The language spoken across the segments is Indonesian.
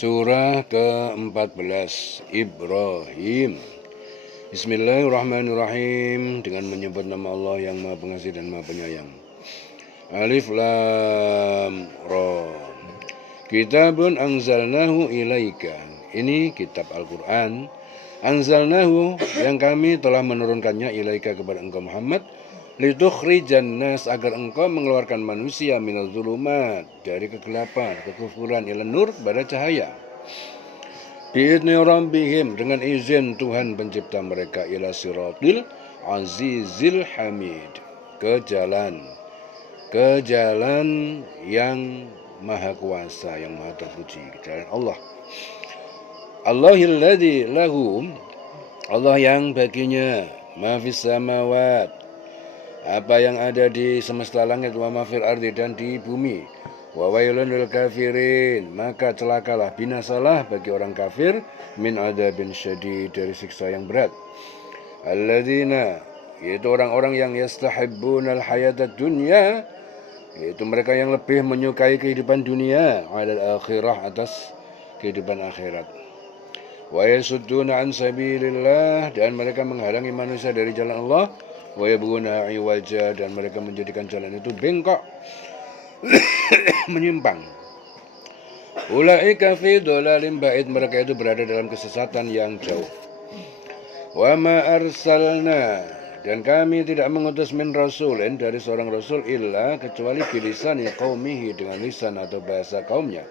Surah ke-14 Ibrahim. Bismillahirrahmanirrahim. Dengan menyebut nama Allah yang Maha Pengasih dan Maha Penyayang. Alif Lam Ra. Kitabun anzalnahu ilaika. Ini kitab Al-Quran. Anzalnahu, yang kami telah menurunkannya ilaika kepada engkau Muhammad, litukhrijan nas, agar engkau mengeluarkan manusia minal zulumat, dari kegelapan, kekufuran, ila nur, pada cahaya. Bi'idni rabbihim, dengan izin Tuhan pencipta mereka, ila siratil azizil hamid, ke jalan yang maha kuasa, yang maha terpuji, ke jalan Allah. Allahilladzi lahu, Allah yang baginya ma fis samawat, apa yang ada di semesta langit, wa ma fil ardi, dan di bumi. Wa wailun lil kafirin, maka celakalah, binasalah bagi orang kafir, min adzabin syadid, dari siksa yang berat. Alladzina, yaitu orang-orang yang yastahibbunal hayatad dunya, yaitu mereka yang lebih menyukai kehidupan dunia, alal akhirah, atas kehidupan akhirat. Wa yasudduna an sabilillah, dan mereka menghalangi manusia dari jalan Allah. Wa yabghuna iwaja, dan mereka menjadikan jalan itu bengkok, menyimpang. Ulaika fi dhalalim ba'id, mereka itu berada dalam kesesatan yang jauh. Wa ma arsalna, dan kami tidak mengutus min rasulin, dari seorang rasul, illa, kecuali bilisani qaumihi, dengan lisan atau bahasa kaumnya,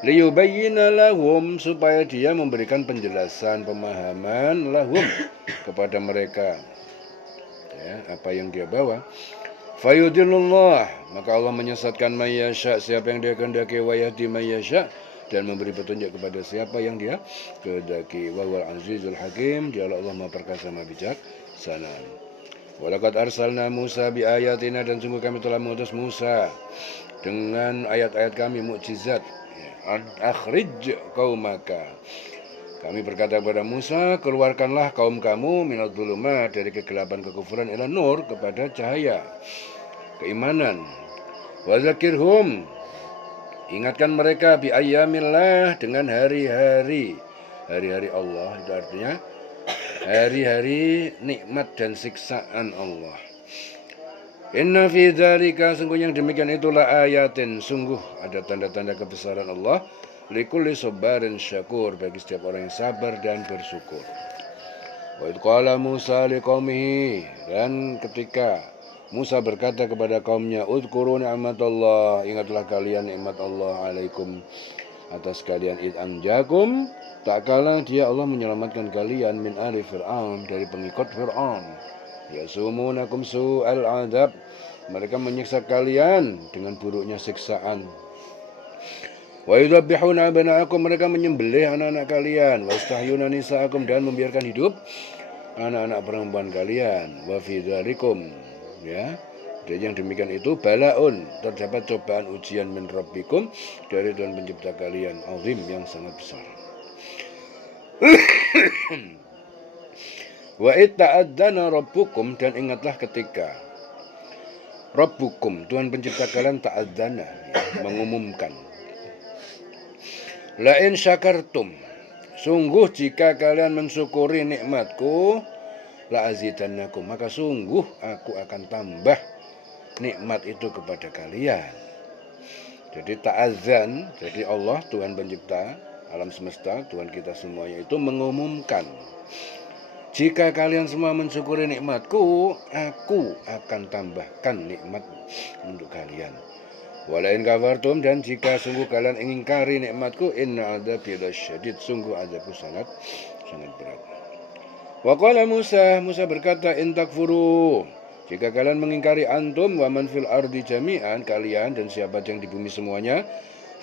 liyubayyina lahum, supaya dia memberikan penjelasan, pemahaman, lahum, kepada mereka, ya, apa yang dia bawa. Fayudillullah, maka Allah menyesatkan mayyasha, siapa yang dia kehendaki, wa yahdi mayyasha, dan memberi petunjuk kepada siapa yang dia kehendaki. Wa huwal azizul hakim, dialah Allah Maha Perkasa, Maha Bijaksana. Walaqad arsalna Musa bi ayatina, dan sungguh kami telah mengutus Musa dengan ayat-ayat kami, mukjizat. Akhrij qaumaka, kami berkata kepada Musa, keluarkanlah kaum kamu minadz zulumat, dari kegelapan kekufuran, ila nur, kepada cahaya keimanan. Wa zakirhum, ingatkan mereka, bi ayyamillah, dengan hari-hari Allah, itu artinya hari-hari nikmat dan siksaan Allah. Inna fi dzalika, sungguh yang demikian itulah ayatin, sungguh ada tanda-tanda kebesaran Allah, likulli sabarin syakur, bagi setiap orang yang sabar dan bersyukur. Wa idh qala Musa liqaumihi, dan ketika Musa berkata kepada kaumnya, udhkuru ni'matallah, ingatlah kalian nikmat Allah alaikum, atas kalian, id anjakum, tak kala dia Allah menyelamatkan kalian, min ali fir'aun, dari pengikut Fir'aun. Yasumunakum su'al adab, mereka menyiksa kalian dengan buruknya siksaan. Wa yudhabbihuna abna'akum, mereka menyembelih anak-anak kalian. Wa yastahyuna nisa'akum, dan membiarkan hidup anak-anak perempuan kalian. Wa fi dzalikum, ya, dan yang demikian itu, balaun, terdapat cobaan, ujian, min rabbikum, dari Tuhan pencipta kalian, azim, yang sangat besar. Wa itta'adzana rabbukum, dan ingatlah ketika rabbukum, Tuhan pencipta kalian, ta'adzana, ya, mengumumkan, la in syakartum, sungguh jika kalian mensyukuri nikmatku, la azidannakum, maka sungguh aku akan tambah nikmat itu kepada kalian. Jadi ta'adzan, jadi Allah, Tuhan pencipta alam semesta, Tuhan kita semuanya, itu mengumumkan, jika kalian semua mensyukuri nikmatku, aku akan tambahkan nikmat untuk kalian. Walain kafartum, dan jika sungguh kalian ingkari nikmatku, inna adzabi lasyadid, sungguh azabku sangat berat. Wa qala Musa, Musa berkata, in takfuru, jika kalian mengingkari, antum wa man fil ardi jami'an, kalian dan siapa yang di bumi semuanya,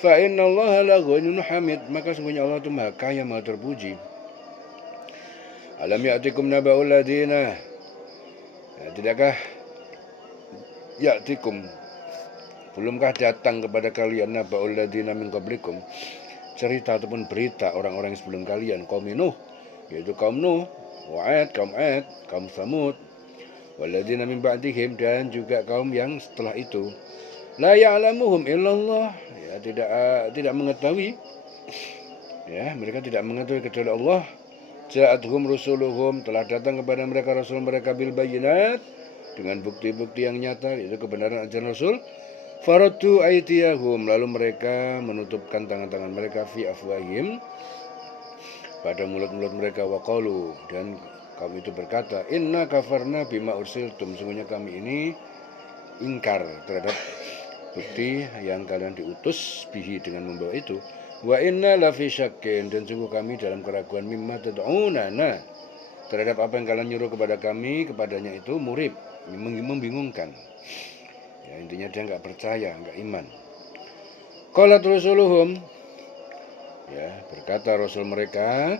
fa innallaha la ghaniyyun hamid, maka sungguhnya Allah itu maha kaya, maha terpuji. Alam ya'tikum naba'ul ladina, tidakkah ya'tikum, belumkah datang kepada kalian, naba'ul ladina min qablikum, cerita ataupun berita orang-orang yang sebelum kalian, kaum Nuh, yaitu kaum Nuh, Wa'ad, kaum Samud, waladina min ba'dihim, dan juga kaum yang setelah itu, la ya'lamuhum illallah, ya, tidak mengetahui Ya, mereka tidak mengetahui kecuali Allah. Ja'atuhum rusuluhum, telah datang kepada mereka rasul mereka bil bayyinat, dengan bukti-bukti yang nyata, yaitu kebenaran ajaran Rasul. Faradu aitiyahum, lalu mereka menutupkan tangan-tangan mereka fi afwahim, pada mulut-mulut mereka, waqalu, dan kaum itu berkata, inna kafarna bima ursiltum, sungguhnya kami ini ingkar terhadap bukti yang kalian diutus bihi, dengan membawa itu. Wa inna lafi syakkin, dan sungguh kami dalam keraguan mimma tad'unana, terhadap apa yang kalian nyuruh kepada kami, kepadanya itu murib, membingungkan. Ya, intinya dia nggak percaya, nggak iman. Qalat rusuluhum, ya, berkata rasul mereka,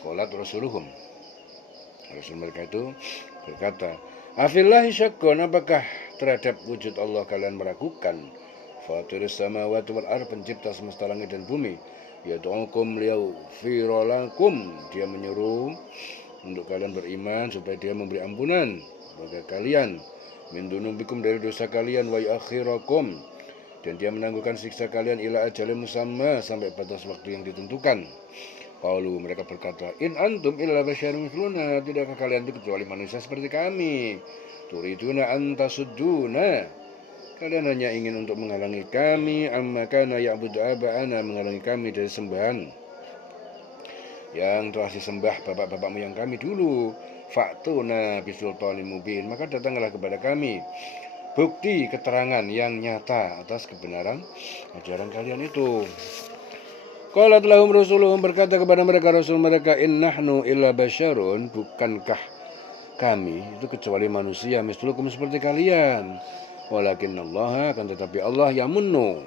qalat rasuluhum, rasul mereka itu berkata, afillahi syakkun, apakah terhadap wujud Allah kalian meragukan? Fatiris samawati wal ardh, pencipta semesta langit dan bumi. Yad'ukum liyaghfira lakum, dia menyuruh untuk kalian beriman supaya dia memberi ampunan bagi kalian, min dunubikum, dari dosa kalian, wa yuakhirakum, dan dia menangguhkan siksa kalian, ila ajalin musamma, sampai batas waktu yang ditentukan. Qalu, mereka berkata, in antum illa basyarun mithluna, tidakkah kalian itu kecuali manusia seperti kami? Turiduna antasudduna, kalian hanya ingin untuk menghalangi kami, amma kana ya'budu aba'ana, menghalangi kami dari sembahan yang telah disembah bapak-bapakmu yang kami dulu. Fa'tuna bisultanin mubin, maka datanglah kepada kami bukti keterangan yang nyata atas kebenaran ajaran kalian itu. Qalat lahum rusuluhum, berkata kepada mereka rasul mereka, in nahnu illa basyarun, bukankah kami itu kecuali manusia, mislukum, seperti kalian. Walakin Allah, akan tetapi Allah yamunnu,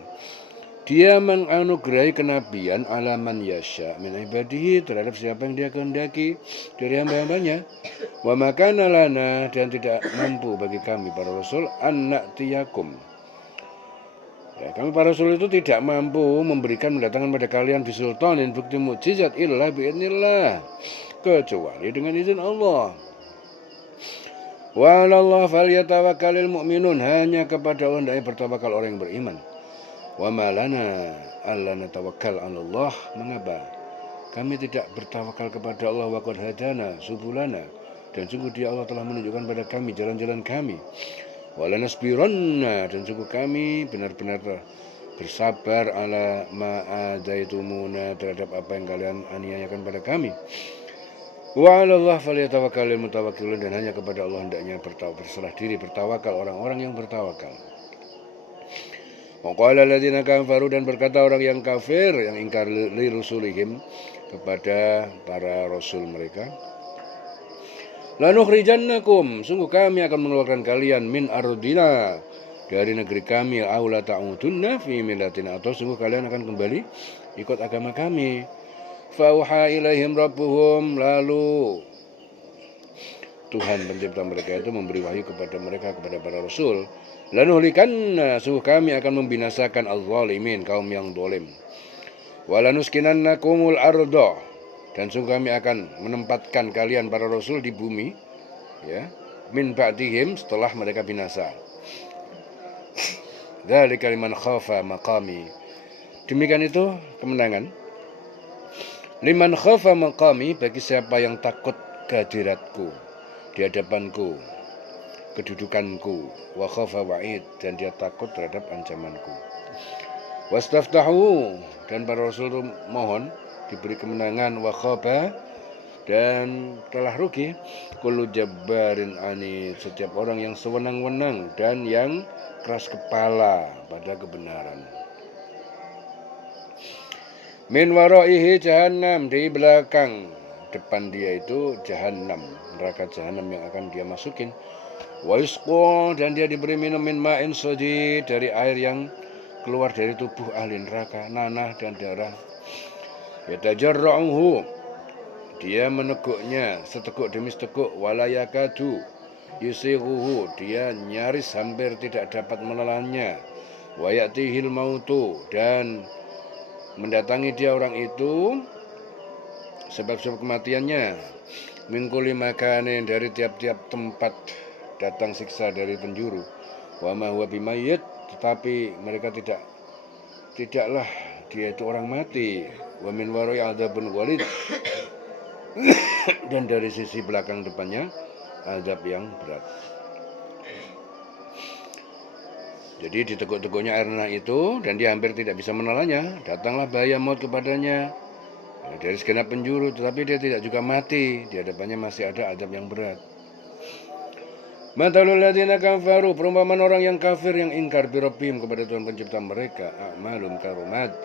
dia menganugerahi kenabian ala man yasha min ibadihi, terhadap siapa yang dia kehendaki dari hamba-hambanya. Wa makana lana, dan tidak mampu bagi kami para rasul, an na'tiyakum, ya, kami para rasul itu tidak mampu memberikan, mendatangkan pada kalian bisultanin, bukti mukjizat, illa bi'idnillah, kecuali dengan izin Allah. Wa 'alallah falyatawakkalul mu'minun, hanya kepada Allah hendaknya bertawakal orang yang beriman. Wa ma lana alla natawakkal 'alallah, mengapa kami tidak bertawakal kepada Allah, wa qad hadana subulana, dan sungguh dia Allah telah menunjukkan pada kami jalan-jalan kami. Wa lanasbiranna, dan sungguh kami benar-benar bersabar, ala ma'adaitumuna, terhadap apa yang kalian aniayakan pada kami. Wa 'alallah falyatawakkalul mutawakkilun, dan hanya kepada Allah hendaknya berserah diri, bertawakal orang-orang yang bertawakal. Wa qala alladziina kafaru, dan berkata orang yang kafir, yang ingkar li rusulihim, kepada para rasul mereka, lanukhrijannakum, sungguh kami akan mengeluarkan kalian, min ardina, dari negeri kami, aw la ta'udunna fi millatina, atau sungguh kalian akan kembali ikut agama kami. Fauha ilaihim rabbuhum, lalu Tuhan pencipta mereka itu memberi wahyu kepada mereka, kepada para rasul, lanuhlikanna, sungguh kami akan membinasakan al-zalimin, kaum yang zalim. Walanuskinannakumul arda, dan sungguh kami akan menempatkan kalian para rasul di bumi, ya, min ba'dihim, setelah mereka binasa. Dzalika liman khafa maqami, demikian itu kemenangan liman khafa maqami, bagi siapa yang takut kehadiratku, di hadapanku, kedudukanku, wa khafa wa'id, dan dia takut terhadap ancamanku. Wastaftahu, dan para rasul mohon diberi kemenangan, wa khaba, dan telah rugi, kullu jabbarin anid, setiap orang yang sewenang-wenang dan yang keras kepala pada kebenaran. Min waraihi jahannam, di belakang depan dia itu jahannam, neraka jahannam yang akan dia masukin. Wa yusqa, dan dia diberi minum min ma'in sadid, dari air yang keluar dari tubuh ahli neraka, nanah dan darah. Yatajarra'uhu, dia meneguknya seteguk demi seteguk, wala yakadu yusighuhu, dia nyaris hampir tidak dapat menelannya. Wa ya'tihil mautu, dan mendatangi dia orang itu sebab-sebab kematiannya, min kulli makanin, dari tiap-tiap tempat datang siksa dari penjuru. Wa ma huwa bimayyit, tetapi mereka tidaklah dia itu orang mati. Wa min warai adzabun ghalid, dan dari sisi belakang depannya azab yang berat. Jadi diteguk-teguknya air nanah itu dan dia hampir tidak bisa menelannya. Datanglah bahaya maut kepadanya dari segenap penjuru, tetapi dia tidak juga mati. Di hadapannya masih ada azab yang berat. Matalul ladzina kafaru, perumpamaan orang yang kafir yang ingkar bi rabbihim kepada Tuhan pencipta mereka, a'malum karumat.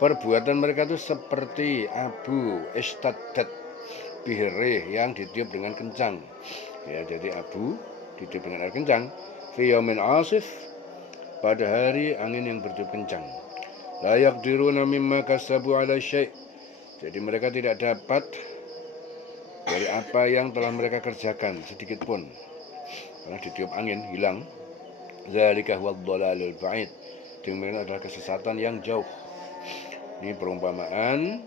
Perbuatan mereka itu seperti abu istaddat bihirih yang ditiup dengan kencang. Ya, jadi abu ditiup dengan air kencang. Fi yaumin asif, pada hari angin yang bertiup kencang. La yaqdiruna mimma kasabu ala syai'. Jadi mereka tidak dapat dari apa yang telah mereka kerjakan sedikit pun. Karena ditiup angin hilang. Zalika huwad dhalalul ba'id. Demikian adalah kesesatan yang jauh. Ini perumpamaan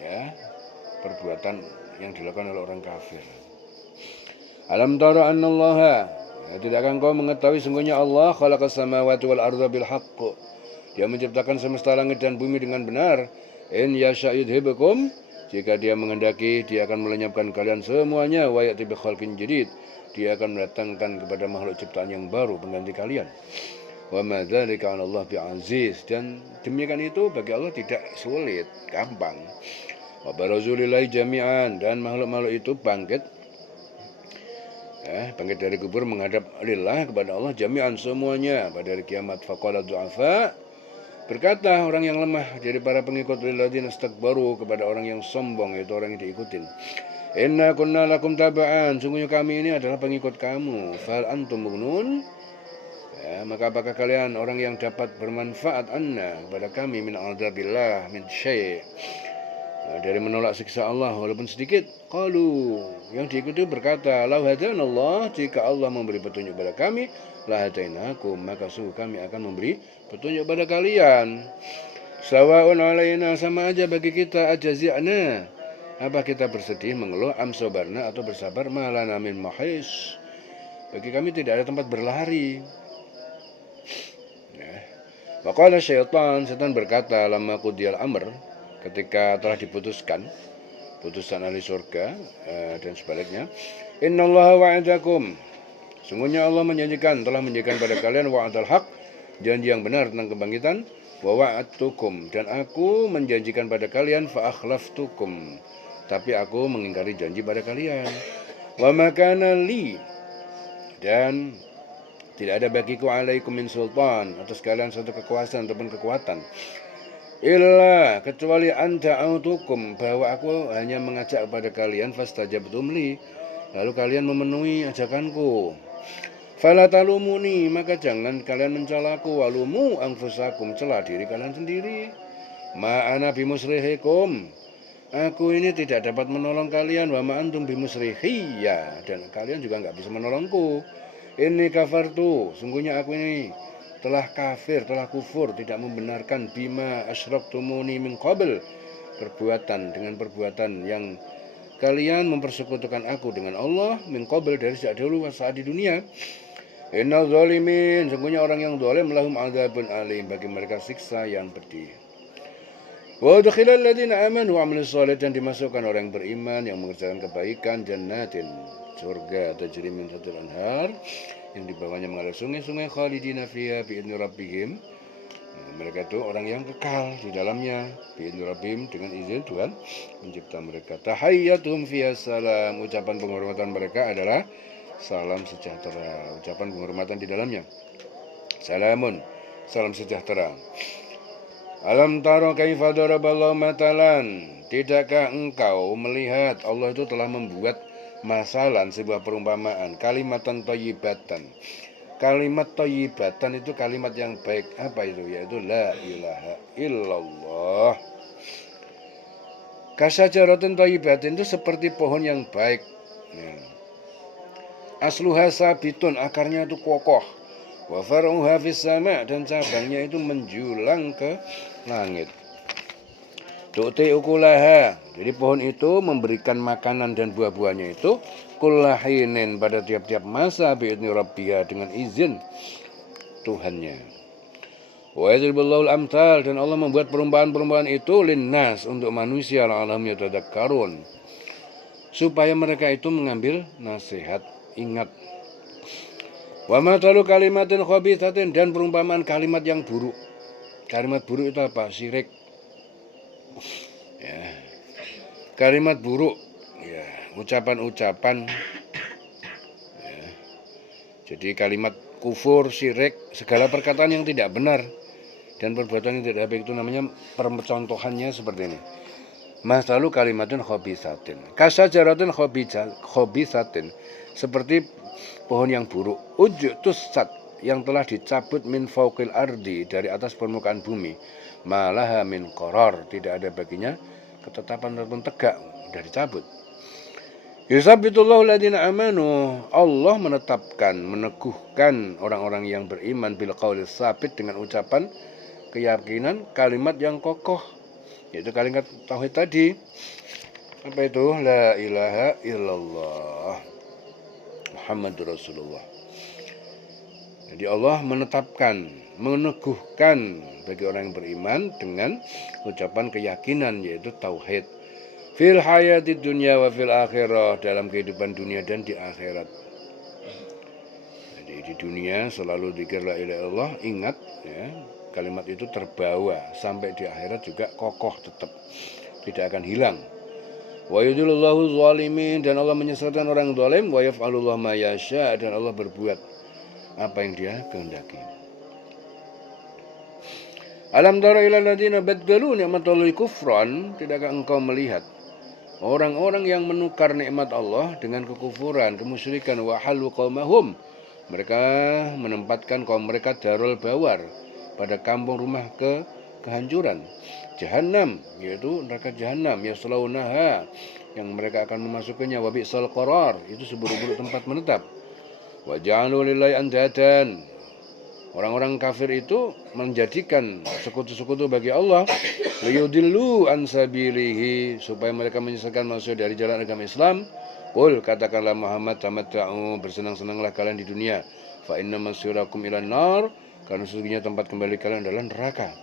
ya, perbuatan yang dilakukan oleh orang kafir. Alam tara annallaha, ya, tidakkah engkau mengetahui sungguhnya Allah khalaqas samawati wal arda bil haqq. Dia menciptakan semesta langit dan bumi dengan benar. In yasha yudhibukum, jika dia menghendaki dia akan melenyapkan kalian semuanya. Wa ya'ti bi khalqin jadid, dia akan mendatangkan kepada makhluk ciptaan yang baru pengganti kalian. Wa ma dzalika 'ala Allah bi'aziz, dan demikian itu bagi Allah tidak sulit, gampang. Wa barazulillahi jami'an, dan makhluk-makhluk itu bangkit dari kubur menghadap lillah kepada Allah jami'an semuanya pada hari kiamat. Faqala du'afa, berkata orang yang lemah dari para pengikut lilladzina istakbaru kepada orang yang sombong, yaitu orang yang diikutin. Inna kunna lakum taba'an, sungguhnya kami ini adalah pengikut kamu. Fahal antum mughnun, ya, maka apakah kalian orang yang dapat bermanfaat anna kepada kami min adzabillah min syai', dari menolak siksa Allah walaupun sedikit. Qalu, yang diikuti berkata, lau hadanallah, jika Allah memberi petunjuk pada kami, la hadainakum, maka sungguh kami akan memberi petunjuk pada kalian. Sawa'un alaina, sama aja bagi kita, ajazi'na, apa kita bersedih mengeluh, am sabarna, atau bersabar, malana min mahis, bagi kami tidak ada tempat berlari. Maka setan berkata, lama qudiyal amr, ketika telah diputuskan putusan ahli surga dan sebaliknya, innallaha wa'adakum, sungguhnya Allah telah menjanjikan pada kalian wa'adal haq, janji yang benar tentang kebangkitan, wa wa'adtukum, dan aku menjanjikan pada kalian, fa akhlaftukum, tapi aku mengingkari janji pada kalian. Wa makana li, dan tidak ada bagiku alaikum min sultan, atas kalian satu kekuasaan ataupun kekuatan, illa, kecuali anta autukum, bahwa aku hanya mengajak kepada kalian, fastajabtum li, lalu kalian memenuhi ajakanku. Fala talumuni, maka jangan kalian mencelaku, walumu anfusakum, celah diri kalian sendiri. Ma ana bimusrihikum, aku ini tidak dapat menolong kalian, wa ma antum bimusrihiyya, dan kalian juga enggak bisa menolongku. Ini kafartu, sungguhnya aku ini telah kafir, telah kufur, tidak membenarkan bima asyraktumuni min qabl, dengan perbuatan yang kalian mempersekutukan aku dengan Allah, min qabl, dari sejak dahulu saat di dunia. Innal zalimin, sungguhnya orang yang zalim, lahum adzabun alim, bagi mereka siksa yang pedih. Wa udkhilal ladzina amanu wa 'amilus shalihat, dan dimasukkan orang yang beriman yang mengerjakan kebaikan, jannatin, surga tajri min tahtiha al-anhar, yang di bawahnya mengalir sungai-sungai, khalidina fiha bi'idzni rabbihim, mereka itu orang yang kekal di dalamnya, bi'idzni rabbihim, dengan izin Tuhan pencipta mereka. Tahiyyatuhum fiha salam, ucapan penghormatan mereka adalah salam sejahtera, ucapan penghormatan di dalamnya. Salamun, salam sejahtera. Alam taro kaifa daraballahu matalan, tidakkah engkau melihat Allah itu telah membuat masalan, sebuah perumpamaan, kalimatan thayyibatan. Kalimat thayyibatan itu kalimat yang baik, apa itu? Yaitu la ilaha illallah. Kasajaratin thayyibatin itu seperti pohon yang baik. Asluha sabitun, akarnya itu kokoh. Wa far'uha fis sama', dan cabangnya itu menjulang ke langit. Tu'ti ukulaha, jadi pohon itu memberikan makanan dan buah-buahnya itu kullahinin, pada tiap-tiap masa, bi'idzni rabbiha, dengan izin Tuhannya. Wa yadribullahu al-amthal, dan Allah membuat perumpamaan-perumpamaan itu linnas, untuk manusia, la'allahum yatadzakkarun, supaya mereka itu mengambil nasihat, ingat. Wa mathalu kalimatin khabithatin, dan perumpamaan kalimat yang buruk. Kalimat buruk itu apa? Syirik. Ya. Kalimat buruk, ya, ucapan-ucapan. Ya. Jadi kalimat kufur, syirik, segala perkataan yang tidak benar dan perbuatan yang tidak baik, itu namanya percontohannya seperti ini. Masalu kalimatun khabithatin, kasajaratin khabithatin, seperti pohon yang buruk, ujtusat, yang telah dicabut min fauqil ardi, dari atas permukaan bumi, malaha min qarar, tidak ada baginya ketetapan ataupun tegak, sudah dicabut. Yusabbitullahu alladziina amanu, Allah menetapkan, meneguhkan orang-orang yang beriman bil qaulis tsabit, dengan ucapan keyakinan, kalimat yang kokoh, yaitu kalimat tauhid tadi. Apa itu? La ilaha illallah Muhammadur Rasulullah. Jadi Allah menetapkan, meneguhkan bagi orang yang beriman dengan ucapan keyakinan, yaitu tauhid. Fil hayati dunya wa fil akhirah, dalam kehidupan dunia dan di akhirat. Jadi di dunia selalu dzikir la ilaha illallah, ingat, ya, kalimat itu terbawa sampai di akhirat juga kokoh tetap, tidak akan hilang. Wa yudhillullahu zalimin, dan Allah menyesatkan orang zalim. Wa yaf'alullahu ma yasha, dan Allah berbuat apa yang Dia kehendaki. Alam tara ilal ladzina baddalu ni'matallahi kufran, tidakkah engkau melihat orang-orang yang menukar nikmat Allah dengan kekufuran, kemusyrikan, wa halu qaumahum, mereka menempatkan kaum mereka darul bawar, pada kampung rumah kehancuran, jahannam, yaitu neraka jahannam, yaslaunaha, yang mereka akan memasukinya, wa bi'sal qarar, itu seburuk-buruk tempat menetap. Wa ja'alu lillahi andadan, orang-orang kafir itu menjadikan sekutu-sekutu bagi Allah, liyudillu an sabilihi, supaya mereka menyesatkan manusia dari jalan agama Islam. Qul, katakanlah Muhammad, tamatta'u, bersenang-senanglah kalian di dunia, fa inna masirakum ilan nar, karena sesungguhnya tempat kembali kalian adalah neraka.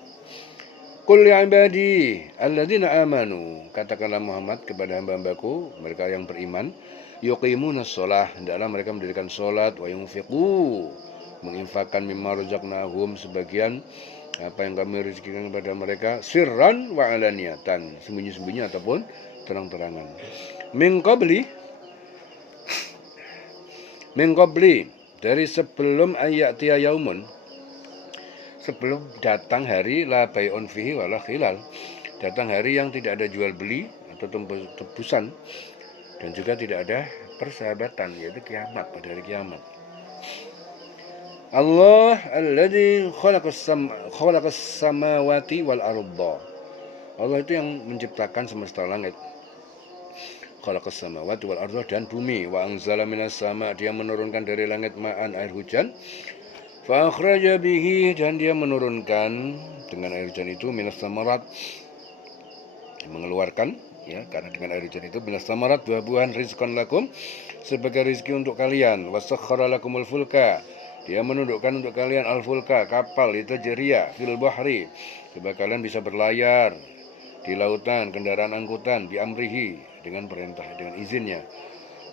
Qul ya ibadi alladzina amanu, katakanlah Muhammad kepada hamba-hambaku, mereka yang beriman, yuqimunas shalah, hendaklah mereka mendirikan salat, wa yunfiqu, menginfakkan mimma razaqnahum, sebagian apa yang kami rezekikan kepada mereka, sirran wa alaniyatan, sembunyi-sembunyi ataupun terang-terangan. Min qabli, dari sebelum ayatiya yaumun, sebelum datang hari la bai'un fihi wala khilal, datang hari yang tidak ada jual beli atau tebusan, dan juga tidak ada persahabatan, yaitu kiamat, pada hari kiamat. Allah alladzi khalaqas samawati wal arda, Allah itu yang menciptakan semesta langit, khalaqas samawati wal arda, dan bumi. Wa anzala minas sama, Dia menurunkan dari langit ma'an, air hujan, fa akhraja bihi, dan Dia menurunkan dengan air hujan itu minas samarat, mengeluarkan, ya, karena dengan air hujan itu minas samarat, buah-buahan, rizqan lakum, sebagai rezeki untuk kalian. Wasakhkhara lakumul fulka, Dia menundukkan untuk kalian al-fulka, kapal, itu jeria, fil bahri, supaya kalian bisa berlayar di lautan, kendaraan angkutan, bi amrihi, dengan perintah, dengan izinnya.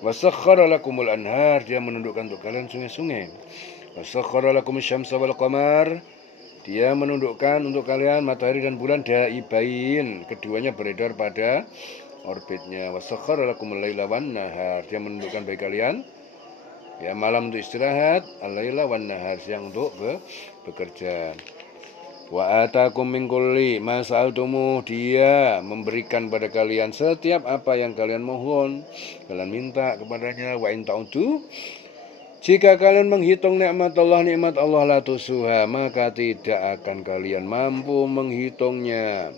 Wasakhkhara lakumul anhar, Dia menundukkan untuk kalian sungai-sungai. Wasakhkhara lakumus syamsa wal qamar, Dia menundukkan untuk kalian matahari dan bulan, daibain, keduanya beredar pada orbitnya. Wasakhkhara lakumul laila wan nahar, Dia menundukkan bagi kalian, ya, malam untuk istirahat, al-laila wan nahar, siang untuk bekerja. Wa atakum min kulli ma sa'altumu, Dia memberikan pada kalian setiap apa yang kalian mohon, kalian minta kepadanya. Wa in ta'udu, jika kalian menghitung nikmat Allah la tusuha, maka tidak akan kalian mampu menghitungnya.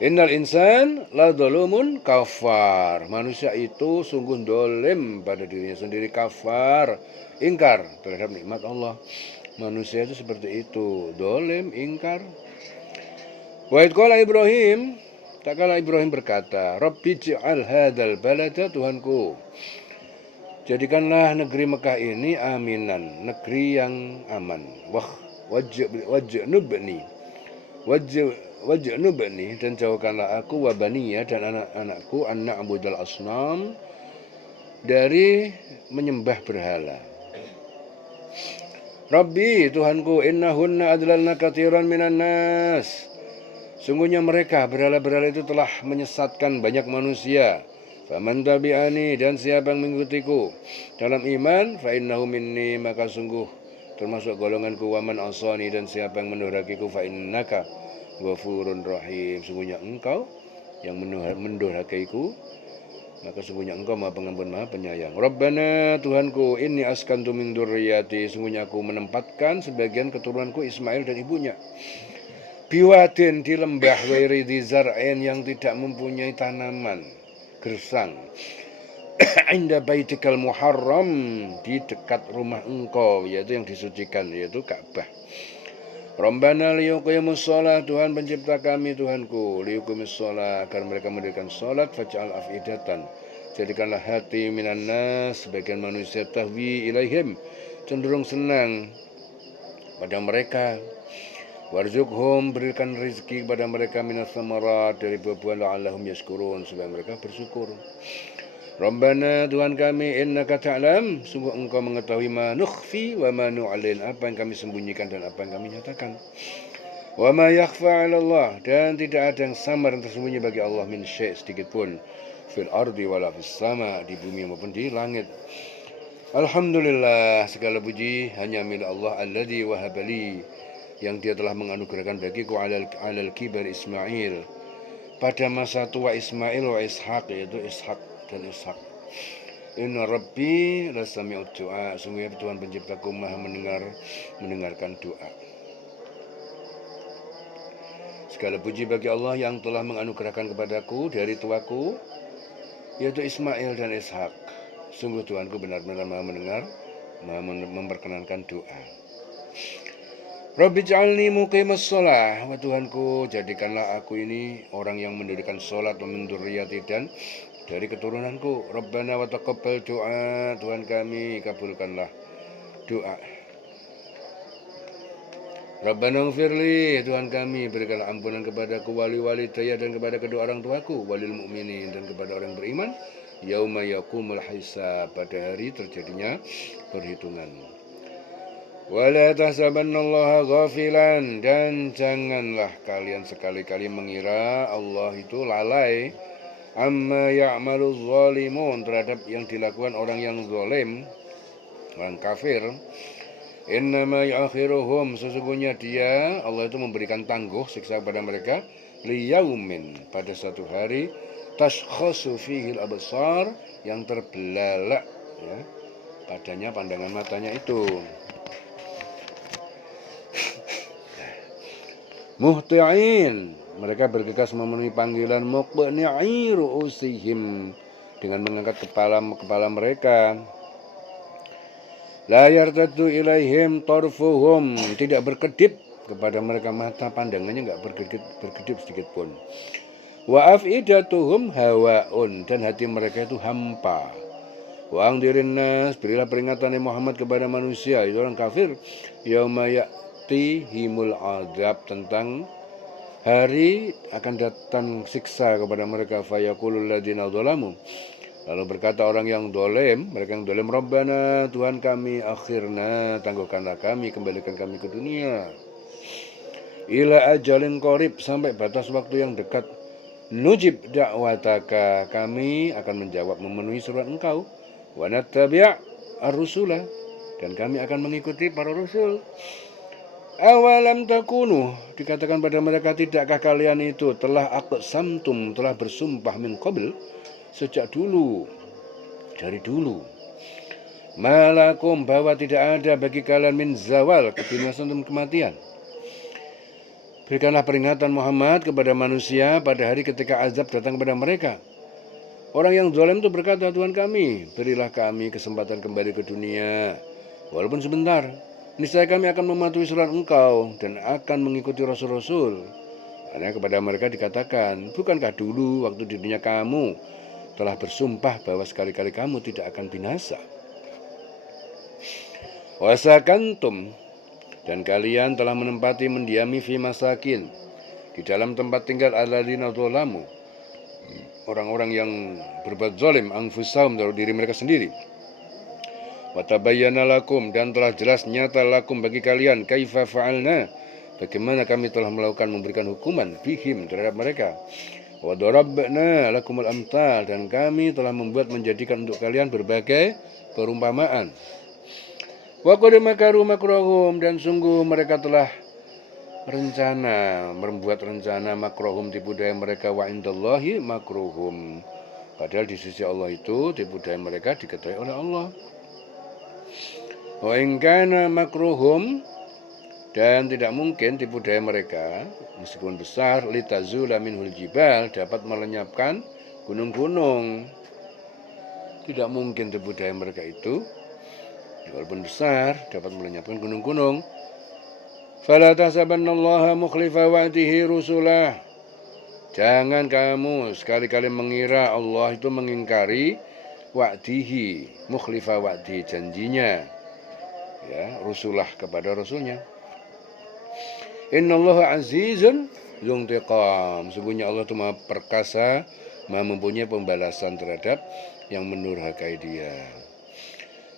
Innal insan la zalumun kafar, manusia itu sungguh dolim pada dirinya sendiri, kafar, ingkar terhadap nikmat Allah. Manusia itu seperti itu, dolim, ingkar. Wa idh qala Ibrahim, tak kala Ibrahim berkata, Rabbi ij'al hadzal balada, Tuhanku, jadikanlah negeri Mekah ini aminan, negeri yang aman. Wah, wajnubni wajnubni dan jauhkanlah aku wa baniya dan anak-anakku an na'budal asnam dari menyembah berhala. Rabbi, Tuhanku, innahunna adlalna katsiran minan nas. Sungguhnya mereka berhala-berhala itu telah menyesatkan banyak manusia. Faman tabi'ani, dan siapa yang mengikutiku dalam iman, fa innahu minni, maka sungguh termasuk golonganku. Waman asani, dan siapa yang mendurhakiku, fa innaka ghafurun rahim. Sungguhnya engkau yang mendurhakiku, maka sungguhnya engkau maha pengampun maha penyayang. Rabbana, Tuhanku, inni askantu min dzurriyyati, sungguhnya aku menempatkan sebagian keturunanku Ismail dan ibunya biwadin, di lembah ghairi dzi zar'in, yang tidak mempunyai tanaman gersang, inda baitikal muharram, di dekat rumah engkau, yaitu yang disucikan, yaitu Ka'bah. Rabbana liyuqimus shalah, Tuhan pencipta kami, Tuhanku, liyuqimus shalah, agar mereka mendirikan salat, faj'al afidatan, jadikanlah hati minan nas, sebagian manusia, tahwi ilaihim, cenderung senang pada mereka, warzuqhum, berikan rezeki kepada mereka, minas samarat, dari buah-buahan, la'allahum yashkurun, supaya mereka bersyukur. Rabbana, Tuhan kami, innaka ta'lam, sungguh engkau mengetahui ma nukhfi wa ma nu'lin, apa yang kami sembunyikan dan apa yang kami nyatakan. Wa ma yakhfa 'ala Allah, dan tidak ada yang samar dan tersembunyi bagi Allah, min syai' sedikit pun, fil ardi wala fis sama, di bumi maupun di langit. Alhamdulillah, segala puji hanya milik Allah, alladzi wahabali, yang dia telah menganugerahkan bagiku alal kibar Ismail, pada masa tua Ismail wa Ishaq, yaitu Ishaq dan Ishaq. Inna Rabbi lasami'ud du'a, sungguh Tuhan penciptaku maha mendengarkan doa. Segala puji bagi Allah yang telah menganugerahkan kepadaku dari tuaku, yaitu Ismail dan Ishaq. Sungguh Tuhanku benar-benar maha mendengar, maha memperkenankan doa. Rabbi ja'alni muqimas shalah, wa Tuhanku, jadikanlah aku ini orang yang mendirikan salat, wa min dzurriyyati, dan dari keturunanku. Rabbana wa taqabbal doa, Tuhan kami, kabulkanlah doa. Rabbana ighfirli, Tuhan kami, berikanlah ampunan kepadaku, wali walidayya, dan kepada kedua orang tuaku, walil mu'minin, dan kepada orang beriman, yauma yaqumul hisab, pada hari terjadinya perhitungan. Wala tahsabannallaha ghafilan, dan janganlah kalian sekali-kali mengira Allah itu lalai, amma ya'malu zalimun, terhadap yang dilakukan orang yang zalim, orang kafir. Innama yu'akhiruhum, sesungguhnya dia, Allah itu memberikan tangguh siksa kepada mereka, liyaumin, pada satu hari, tashkhasu fihil absar, yang terbelalak, ya, padanya pandangan matanya itu. Muhti'in, mereka bergegas memenuhi panggilan, muqni'i ru'usihim, dengan mengangkat kepala mereka. La yartaddu ilaihim tarfuhum, tidak berkedip kepada mereka mata pandangannya, enggak berkedip sedikit pun. Wa afidatuhum hawaun, dan hati mereka itu hampa. Wa angdirin nas, berilah peringatan Muhammad kepada manusia, itu orang kafir, yauma ya'tihimul azab, tentang hari akan datang siksa kepada mereka, fayaqulul ladzina dzalamu, lalu berkata orang yang dolim, mereka yang dolim, Rabbana, Tuhan kami, akhirna, tangguhkanlah kami, kembalikan kami ke dunia, ila ajalin qarib, sampai batas waktu yang dekat, nujib da'wataka, kami akan menjawab, memenuhi surat engkau, wa nattabi' ar-rusula, dan kami akan mengikuti para rasul. Awalam takunu, dikatakan pada mereka, tidakkah kalian itu telah aqsamtum, telah bersumpah min qabl, sejak dulu, dari dulu, malakum, bahwa tidak ada bagi kalian min zawal, kebinasan dan kematian. Berikanlah peringatan Muhammad kepada manusia pada hari ketika azab datang kepada mereka. Orang yang zalim itu berkata, Tuhan kami, berilah kami kesempatan kembali ke dunia, walaupun sebentar. Niscaya kami akan mematuhi surat engkau dan akan mengikuti rasul-rasul. Karena kepada mereka dikatakan, bukankah dulu waktu di dunia kamu telah bersumpah bahwa sekali-kali kamu tidak akan binasa. Wasakantum, Dan kalian telah menempati mendiami fi masakin, di dalam tempat tinggal alladzina dzalamu, orang-orang yang berbuat zalim anfusahum, dari diri mereka sendiri. Wa tabayyana lakum, dan telah jelas nyata lakum bagi kalian, kaifa fa'alna, bagaimana kami telah melakukan memberikan hukuman bihim terhadap mereka. Wa darabna lakumul amthal, dan kami telah membuat menjadikan untuk kalian berbagai perumpamaan. Wa qad makaru makruhum, dan sungguh mereka telah membuat rencana makruhum, tipu daya mereka, wa indallahi makruhum, padahal di sisi Allah itu tipu daya mereka diketahui oleh Allah. Wa in kana makruhum, dan tidak mungkin tipu daya mereka meskipun besar, litazula minhul jibal, dapat melenyapkan gunung-gunung. Tidak mungkin tipu daya mereka itu walaupun besar dapat melenyapkan gunung-gunung. Fala tahsabannallaha mukhlifa wa'dihi rusulah, jangan kamu sekali-kali mengira Allah itu mengingkari wa'dihi, mukhlifa wa'dihi, janjinya, ya, rusulah kepada rasulnya. Innallaha azizun dzuntiqam, sesungguhnya Allah itu Maha perkasa, Maha mempunyai pembalasan terhadap yang menurhakai Dia.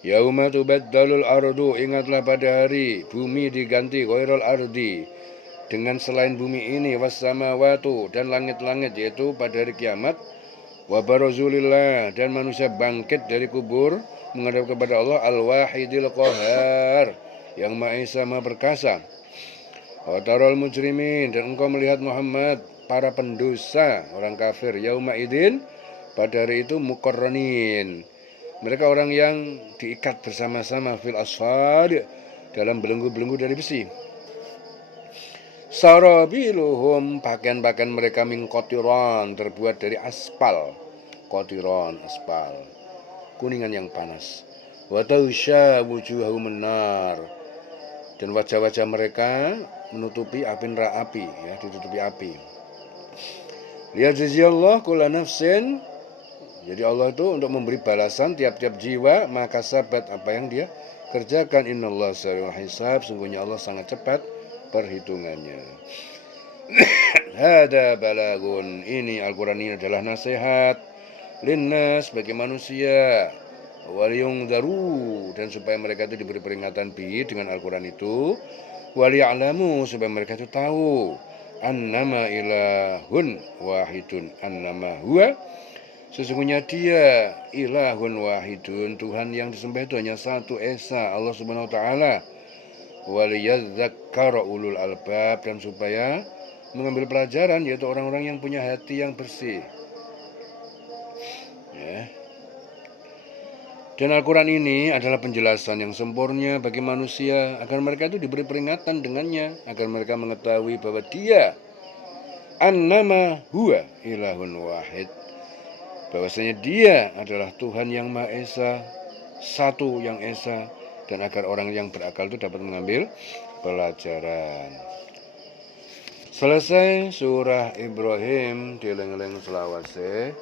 Yauma tubaddalul ardu, ingatlah pada hari bumi diganti ghairul ardi, dengan selain bumi ini, wassamawatu, dan langit-langit, yaitu pada hari kiamat, wa barazulillah, dan manusia bangkit dari kubur menghadap kepada Allah al-wahidil qahar, yang Maha Esa Maha perkasa. Wa taral mujrimin, dan engkau melihat Muhammad para pendosa, orang kafir, yauma idin, pada hari itu, muqarranin, mereka orang yang diikat bersama-sama, fil asfad, dalam belenggu-belenggu dari besi. Sarabiluhum, pakaian-pakaian mereka min qatiran, terbuat dari aspal. Qatiran, aspal, kuningan yang panas. Wa tausya wujuhahum nar, dan wajah-wajah mereka menutupi api, ya, ditutupi api. Liyajziyallahu kulla nafsin, jadi Allah itu untuk memberi balasan tiap-tiap jiwa maka sabat apa yang dia kerjakan. Innallaha sari'ul hisab, sungguhnya Allah sangat cepat perhitungannya. Hada balagun, ini Al-Quran ini adalah nasihat linnas, bagi manusia, waliyungdaru, dan supaya mereka itu diberi peringatan bi dengan Al-Quran itu, waliya'lamu, supaya mereka itu tahu, annama ilahun wahidun, annama huwa, sesungguhnya Dia ilahun wahidun, Tuhan yang disembah itu hanya satu esa, Allah Subhanahu wa taala. Waliyadzakkara ulul albab, dan supaya mengambil pelajaran, yaitu orang-orang yang punya hati yang bersih. Ya. Dan Al-Quran ini adalah penjelasan yang sempurna bagi manusia, agar mereka itu diberi peringatan dengannya, agar mereka mengetahui bahwa Dia annama huwa ilahun wahid, bahwasanya Dia adalah Tuhan yang Maha Esa, satu yang esa, dan agar orang yang berakal itu dapat mengambil pelajaran. Selesai surah Ibrahim, dieling-eling selawase.